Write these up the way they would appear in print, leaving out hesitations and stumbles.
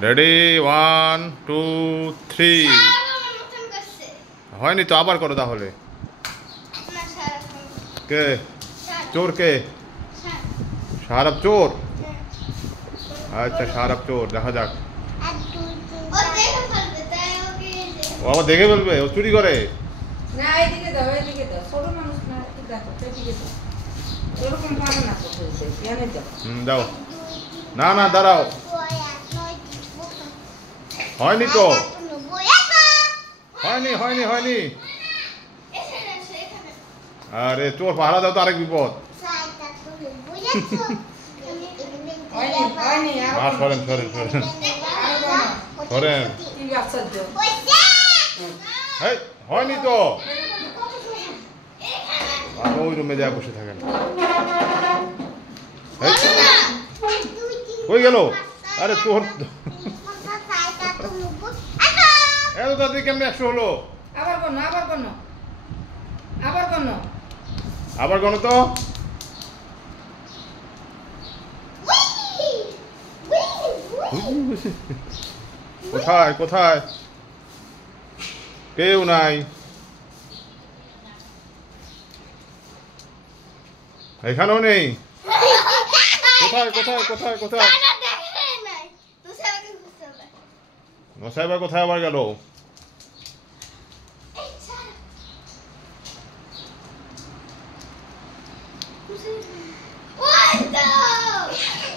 Ready 1 2 3 হয়নি তো আবার করো তাহলে কে চোর কে শারাপ চোর আচ্ছা শারাপ চোর দেখা যাক ও আবার দেখে ফেলবে ও চুরি করে না এইদিকে দাও ছোট মানুষ না দেখো এইদিকে দাও এরকম পারে না করতে এনে দাও দাও না না দাঁড়াও হয়নি তো হয়নি আরে চোর পাহারা দাও তো আরেক বিপদ সরেন হয়নি তো ওই রুমে যা বসে থাকেন কই গেল আরে তোর এত তাড়াতাড়ি কেমন 100 হলো আবার গণ তো কোথায় কেউ নাই এখানেও নেই কোথায় নসাইবা কোথায় আবার গেল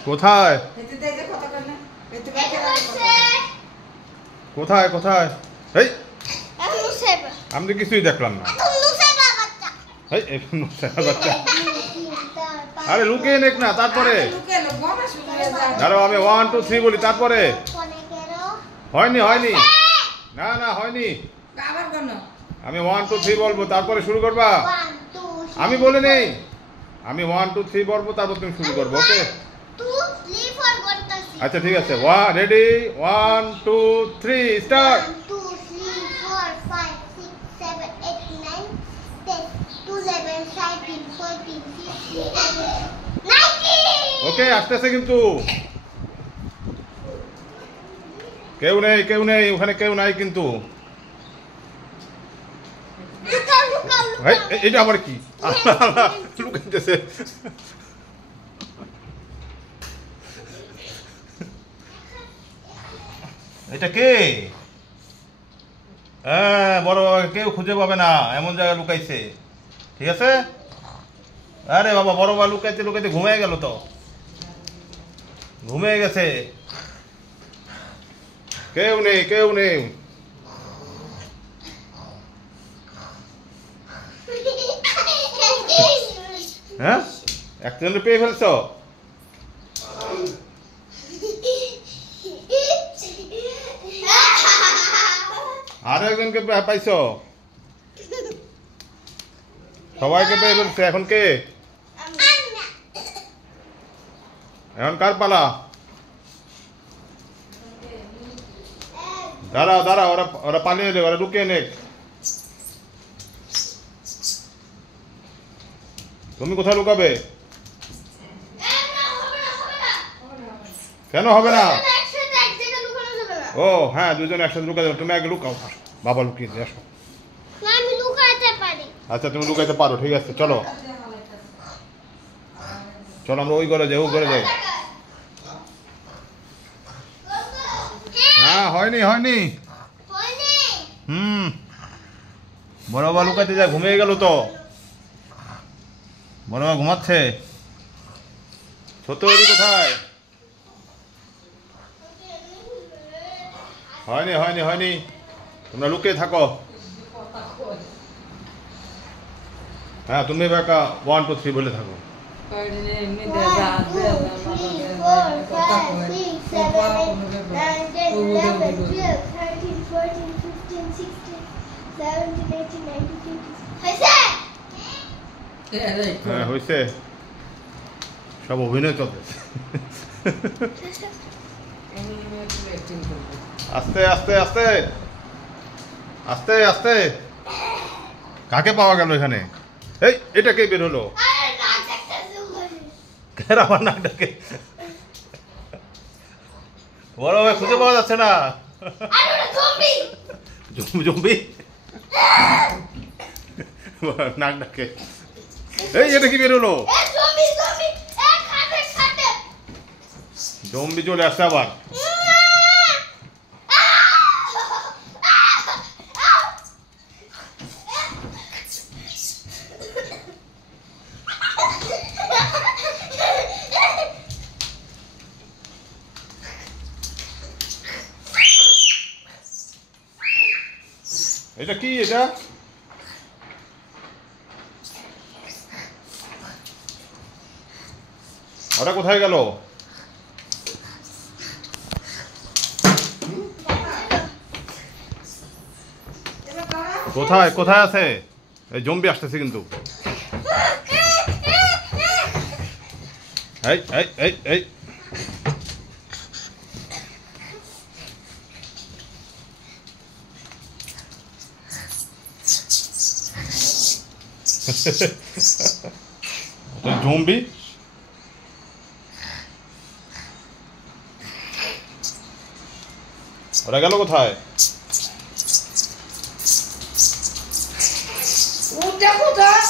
কোথায় এই আমি তো কিছুই দেখলাম না বাচ্চা আরে লুকিয়ে নেক না তারপরে দাঁড়াও আমি 1 2 3 বলি তারপরে হয়নি না হয়নি আমি 1 2 3 বলবো তারপরে শুরু করবা আমি বলে নেই আমি 1 2 3 বলবো তারপর তুমি শুরু করবো ওকে আচ্ছা ঠিক আছে রেডি 1 2 3 স্টার্ট 1 2 3 4 5 6 7 8 9 10 11 13 14 15 16 ওকে আসতেছে কিন্তু কেউ নেই ওখানে কেউ নাই কিন্তু এটা আবার কি লুকাইতেছে এটা কে বড় কেউ খুঁজে পাবে না এমন জায়গায় লুকাইছে ঠিক আছে আরে বাবা বড় বা লুকাইতে ঘুমিয়ে গেল তো ঘুমিয়ে গেছে কেউ নেই হ্যাঁ একজনের পেয়ে ফেলছো আরো একজনকে পাইছো সবাইকে পেয়ে ফেলছে এখন কে এখন কার পালা দাঁড়াও ওরা পালিয়ে এলে ওরা লুকিয়ে নেক তুমি কোথায় লুকাবে কেন হবে না ও হ্যাঁ দুজন একসাথে লুকাতে তুমি আগে লুকাও বাবা লুকিয়ে দিয়ে আসো আচ্ছা তুমি লুকাইতে পারো ঠিক আছে চলো আমরা ওই ঘরে যাই না হয়নি বড় বাবা লুকাইতে যায় ঘুমিয়ে গেল তো বড় বাবা ঘুমাচ্ছে ছোট কোথায় হয়নি তোমরা লুকিয়ে থাকো হ্যাঁ তুমি একা 1 2 3 বলে থাকো 1 2 3 4 5 6 7 8 9 10 11 12 13 14 15 16 17 18 19 20 হ্যাঁ হয়েছে সব অভিনয় চলতেছে আস্তে কাকে পাওয়া গেল এখানে এটা কে বের হলো আমার নাকটাকে বড় ভাই খুঁজে পাওয়া যাচ্ছে না। আরে ওটা জম্বি। জম্বি নাক ডাকে। এই এটা কি বেরোলো? এ জম্বি জম্বি এ খাটে খাটে জম্বি চলে আসছে আবার। এটা কি? এটা ওটা কোথায় গেল? কোথায় কোথায় আছে? এই জম্বি আসতেছে কিন্তু। এই এই এই এই জম্বি ওরা গেল কোথায়? ওটা কোথায়?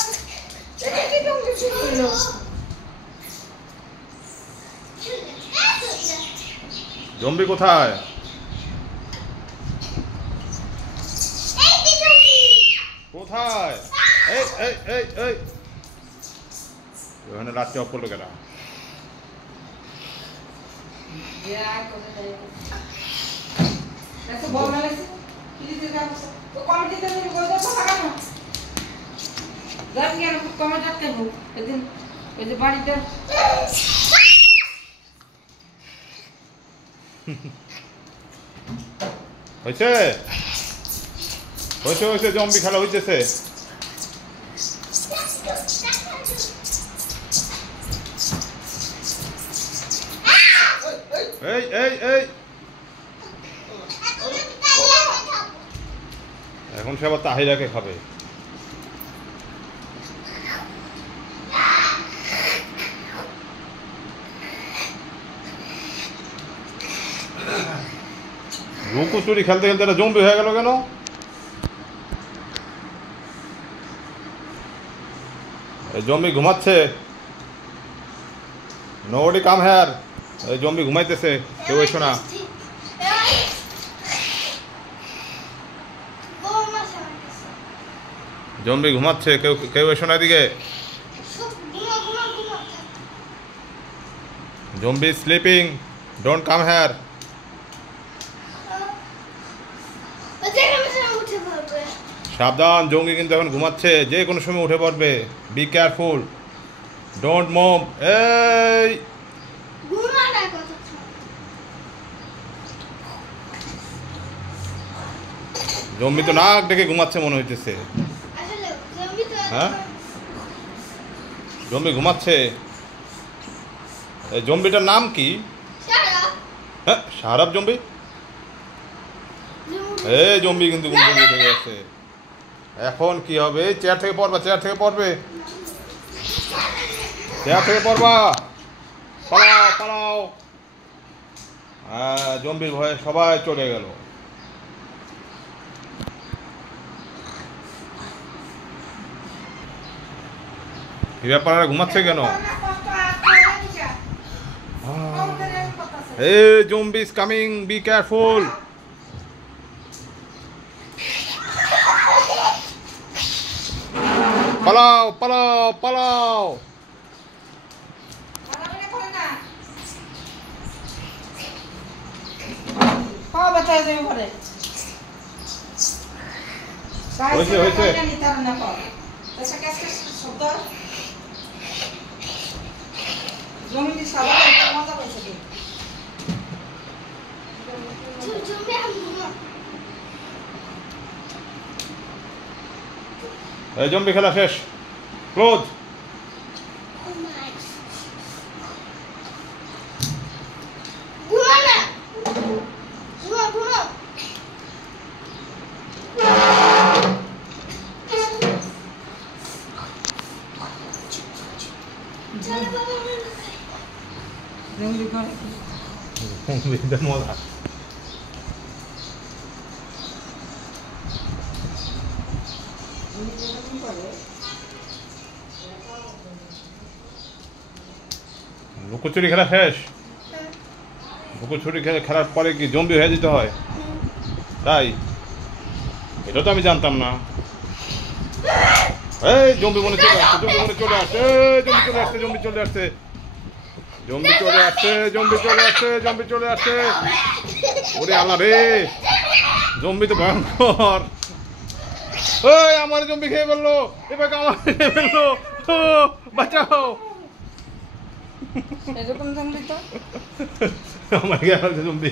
এটা কি জম্বি ছিল? জম্বি কোথায়? এই যে জম্বি কোথায়? এই এই এই এই ওখানে রাত্রে অফ করলো কেন? যা করে দেয়। দেখো বল মেলেছে। কি দিতে যাব? তো কমিটিতে তুমি বই দাও লাগানো। গান কেন কমিটি আটকে হোক। এদিন ওই যে বাড়িতে হয়েছে হয়েছে হয়েছে জম্বি খেলা হইতেছে। এই এই এই এখন সে আবার তাহিরাকে খাবে। লুকোচুরি খেলতে খেলতে একটা জম্বি হয়ে গেল কেন? এই জম্বি ঘুমাচ্ছে। Nobody come here. এই জম্বি ঘুমাইতেছে, কেউ এসো না। জম্বি ঘুমাচ্ছে, কেউ কেউ এসো না এদিকে। Zombie sleeping, don't come here. সাবধান, জঙ্গি কিন্তু এখন ঘুমাচ্ছে, যে কোনো সময় উঠে পড়বে। Be careful, don't move. এই জম্বি তো নাক ডেকে ঘুমাচ্ছে মনে হইতেছে। হ্যাঁ জম্বি ঘুমাচ্ছে। এই জম্বিটার নাম কি? হ্যাঁ সারাপ জম্বি। এই জম্বি কিন্তু ঘুম থেকে উঠে গেছে। এখন কি হবে? চেয়ার থেকে পড়বা, চেয়ার থেকে পড়বে, চেয়ার থেকে পড়বা। পালাও পালাও। হ্যাঁ জম্বির ভয়ে সবাই চলে গেল। কি ব্যাপার, ঘুমাচ্ছে কেন? এই zombie is coming, be careful. পালাও পালাও পালাও। হয়েছে হয়েছে। এই জম্বি খেলা শেষ, ক্লোজ। জঙ্গলি ঘরে জম্বিদের মজা। লুকোচুরি খেলা শেষ? লুকোচুরি খেলার পরে কি জম্বি হয়ে যেতে হয়? তাই? এটা তো আমি জানতাম না। এই জম্বি মনে চলে আসছে, জম্বি মনে চলে আসছে, জম্বি চলে আসছে, জম্বি চলে আসছে, জম্বি চলে আসছে, জম্বি চলে আসছে, জম্বি চলে আসছে। ওরে আল্লাহ রে, জম্বি তো ভয়ঙ্কর। ওই আমার জম্বি খেয়ে ফেললো, এবার আমার খেয়ে ফেললো, ও বাঁচাও। এরকম জম্বি তো আমার খেয়ে ফেলছে জম্বি।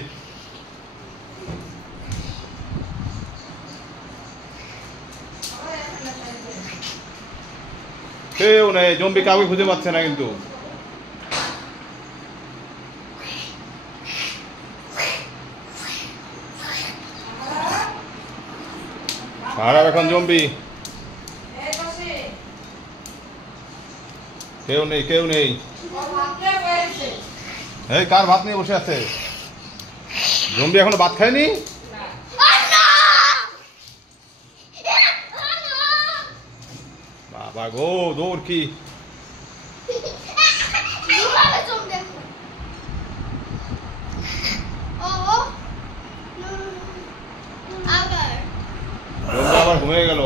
কেউ নেই, জম্বি কাউকে খুঁজে পাচ্ছে না কিন্তু। খারাপ এখন জম্বি, কেউ নেই, কেউ নেই। এই কার ভাত নিয়ে বসে আছে? জম্বি এখনো ভাত খায়নি? বাবা গো, দৌড় কি! জম্বি আবার ঘুমিয়ে গেল।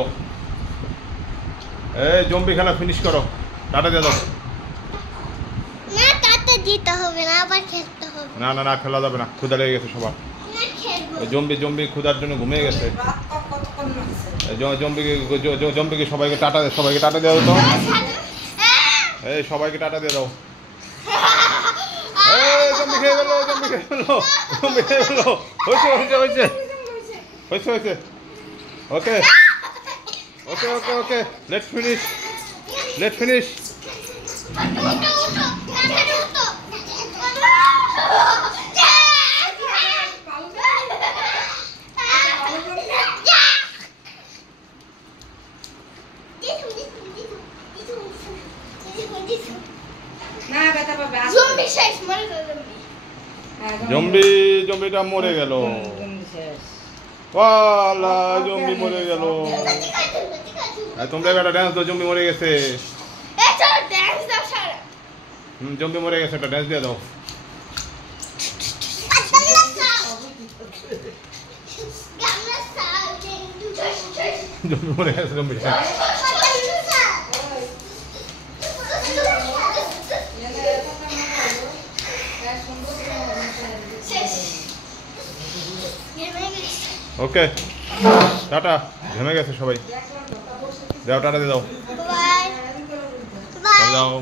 এই জম্বি খেলা ফিনিশ করো, টাটা দিয়ে দাও। না টাটা দিতে হবে না, আবার খেলতে হবে। না না না, খেলা যাবে না, ক্ষুধা লেগে গেছে সবার। না খেলবো। ওই জম্বি ক্ষুধার জন্য ঘুমিয়ে গেছে। জম্বিকে সবাইকে টাটা দিয়ে দাও তো। এই সবাইকে টাটা দিয়ে দাও। এই জম্বি খেয়ে গেলো, জম্বি খেয়ে গেলো, জম্বি খেয়ে গেলো। হয়েছে হয়েছে হয়েছে হয়েছে হয়েছে। ওকে ওকে ওকে ওকে, লেটস ফিনিশ, লেটস ফিনিশ। না ব্যথা পাবে। জম্বি শেষ, মরে যাবে। জম্বিটা মরে গেল। জম্বি শেষ। ওয়ালা, জম্বি মরে গেল। তোমরা একটা ড্যান্স দাও, জম্বি মরে গেছে। এই চলো ড্যান্স দাও সারা। জম্বি মরে গেছে, একটা ড্যান্স দিয়ে দাও। জম্বি মরে গেছে, জম্বি ওকে টাটা। ঘেমে গেছে সবাই, দাও টাটা দিয়ে দাও, বাই বাই। যাও।